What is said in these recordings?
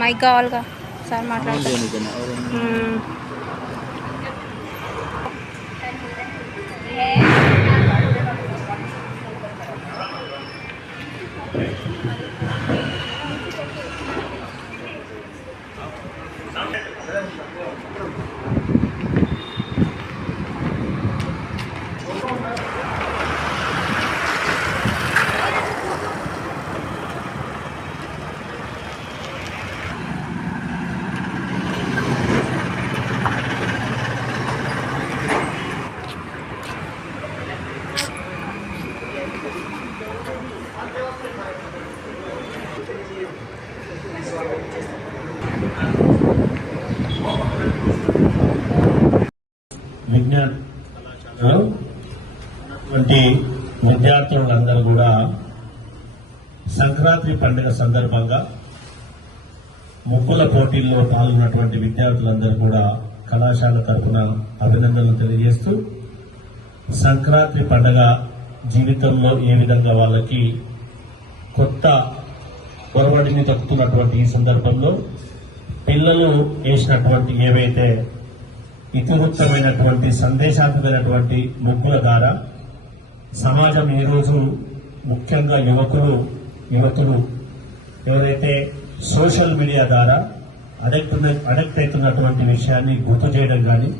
Mic కావాలిగా sir మాట్లాడుతున్నాను. విజ్ఞాన వంటి విద్యార్థులందరూ కూడా సంక్రాంతి పండుగ సందర్భంగా ముగ్గుల పోటీల్లో పాల్గొన్నటువంటి విద్యార్థులందరూ కూడా కళాశాల తరఫున అభినందనలు తెలియజేస్తూ సంక్రాంతి పండుగ జీవితంలో ఏ విధంగా వాళ్ళకి కొత్త ఒరవడిని దక్కుతున్నటువంటి ఈ సందర్భంలో పిల్లలు వేసినటువంటి ఏవైతే ఇతివృత్తమైనటువంటి సందేశాత్మకమైనటువంటి ముగ్గుల ద్వారా సమాజం ఈరోజు ముఖ్యంగా యువతులు ఎవరైతే సోషల్ మీడియా ద్వారా అడెక్ట్ అవుతున్నటువంటి విషయాన్ని గుర్తు చేయడం కానీ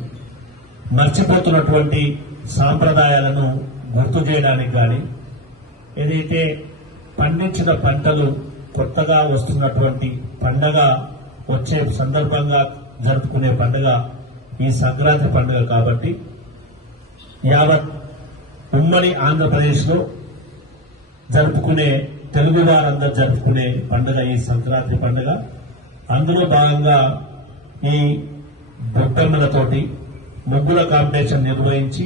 మర్చిపోతున్నటువంటి సాంప్రదాయాలను గుర్తు చేయడానికి కానీ ఏదైతే పండించిన పంటలు కొత్తగా వస్తున్నటువంటి పండగ వచ్చే సందర్భంగా జరుపుకునే పండుగ ఈ సంక్రాంతి పండుగ కాబట్టి యావత్ ఉమ్మడి ఆంధ్రప్రదేశ్లో జరుపుకునే తెలుగు వారందరూ జరుపుకునే పండుగ ఈ సంక్రాంతి పండుగ. అందులో భాగంగా ఈ బొట్టమ్మలతోటి ముగ్గుల కాంపిటీషన్ నిర్వహించి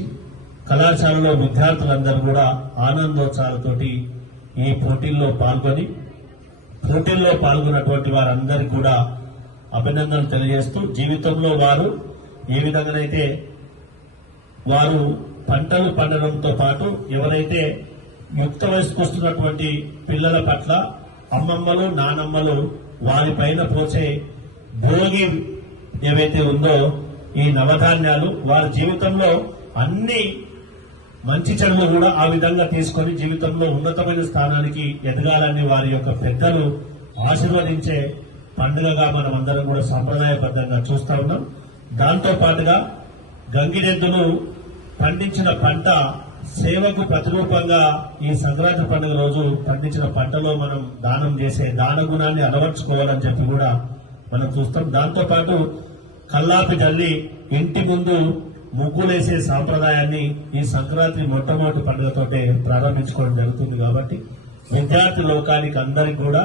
కళాశాలలో విద్యార్థులందరూ కూడా ఆనందోత్సాహాలతోటి ఈ పోటీల్లో పాల్గొన్నటువంటి వారందరికీ కూడా అభినందనలు తెలియజేస్తూ జీవితంలో వారు ఏ విధంగానైతే వారు పంటలు పండడంతో పాటు ఎవరైతే యుక్త వయసుకు వస్తున్నటువంటి పిల్లల పట్ల అమ్మమ్మలు నానమ్మలు వారిపైన పోసే భోగి ఏవైతే ఉందో ఈ నవధాన్యాలు వారి జీవితంలో అన్ని మంచి చెడులు కూడా ఆ విధంగా తీసుకొని జీవితంలో ఉన్నతమైన స్థానానికి ఎదగాలని వారి యొక్క పెద్దలు ఆశీర్వదించే పండుగగా మనం అందరం కూడా సాంప్రదాయబద్ధంగా చూస్తా ఉన్నాం. దాంతో పాటుగా గంగిరెద్దులు పండించిన పంట సేవకు ప్రతిరూపంగా ఈ సంక్రాంతి పండుగ రోజు పండించిన పంటలో మనం దానం చేసే దాన గుణాన్ని అలవర్చుకోవాలని చెప్పి కూడా మనం చూస్తాం. దాంతో పాటు కల్లాపి జల్లి ఇంటి ముందు ముగ్గులేసే సాంప్రదాయాన్ని ఈ సంక్రాంతి మొట్టమొదటి పండుగతోటే ప్రారంభించుకోవడం జరుగుతుంది. కాబట్టి విద్యార్థి లోకానికి అందరికి కూడా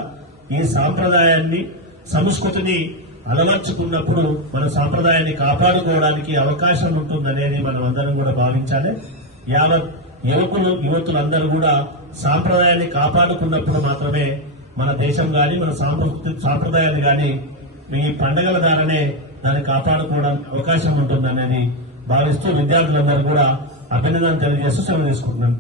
ఈ సాంప్రదాయాన్ని సంస్కృతిని అలవర్చుకున్నప్పుడు మన సాంప్రదాయాన్ని కాపాడుకోవడానికి అవకాశం ఉంటుందనేది మనం అందరం కూడా భావించాలి. యావత్ యువతులందరూ కూడా సాంప్రదాయాన్ని కాపాడుకున్నప్పుడు మాత్రమే మన దేశం గాని మన సాంప్రదాయాన్ని గాని ఈ పండుగల ద్వారానే దాన్ని కాపాడుకోవడానికి అవకాశం ఉంటుందనేది భావిస్తూ విద్యార్థులందరూ కూడా అభినందనలు తెలియజేస్తూ సెలవు తీసుకుంటున్నాను.